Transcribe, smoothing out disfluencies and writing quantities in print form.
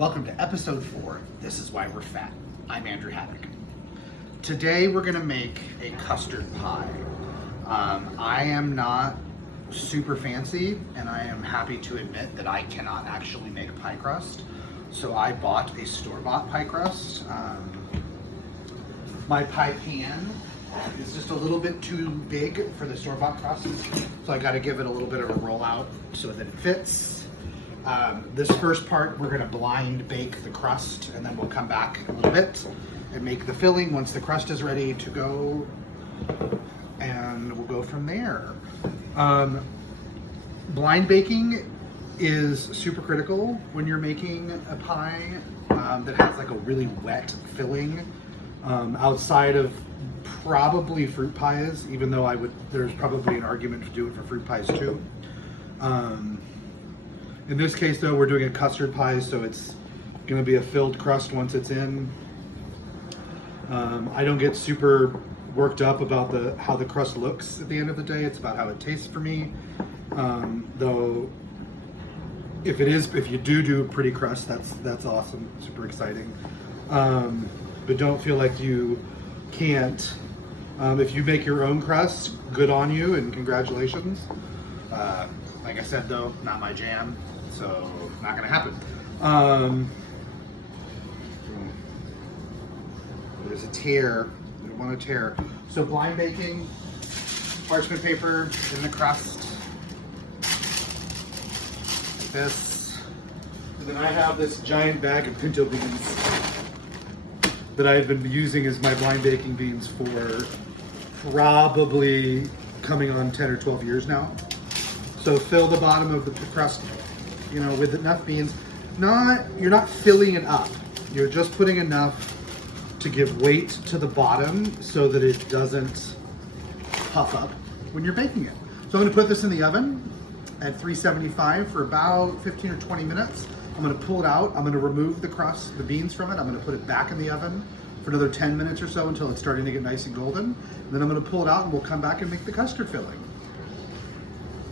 Welcome to episode 4, This Is Why We're Fat. I'm Andrew Haddock. Today we're gonna make a custard pie. I am not super fancy, and I am happy to admit that I cannot actually make a pie crust. So I bought a store-bought pie crust. My pie pan is just a little bit too big for the store-bought crust, so I gotta give it a little bit of a rollout so that it fits. This first part, we're gonna blind bake the crust, and then we'll come back a little bit and make the filling once the crust is ready to go, and we'll go from there. Blind baking is super critical when you're making a pie that has like a really wet filling. Outside of probably fruit pies, even though there's probably an argument to do it for fruit pies too. In this case though, we're doing a custard pie, so it's gonna be a filled crust once it's in. I don't get super worked up about how the crust looks at the end of the day. It's about how it tastes for me. Though, if you do a pretty crust, that's awesome, super exciting. But don't feel like you can't. If you make your own crust, good on you and congratulations. Like I said though, not my jam, so not gonna happen. There's a tear, I don't want to tear. So blind baking, parchment paper in the crust, like this. And then I have this giant bag of pinto beans that I've been using as my blind baking beans for probably coming on 10 or 12 years now. So fill the bottom of the crust, with enough beans. You're not filling it up. You're just putting enough to give weight to the bottom so that it doesn't puff up when you're baking it. So I'm gonna put this in the oven at 375 for about 15 or 20 minutes. I'm gonna pull it out. I'm gonna remove the beans from it. I'm gonna put it back in the oven for another 10 minutes or so until it's starting to get nice and golden. And then I'm gonna pull it out and we'll come back and make the custard filling.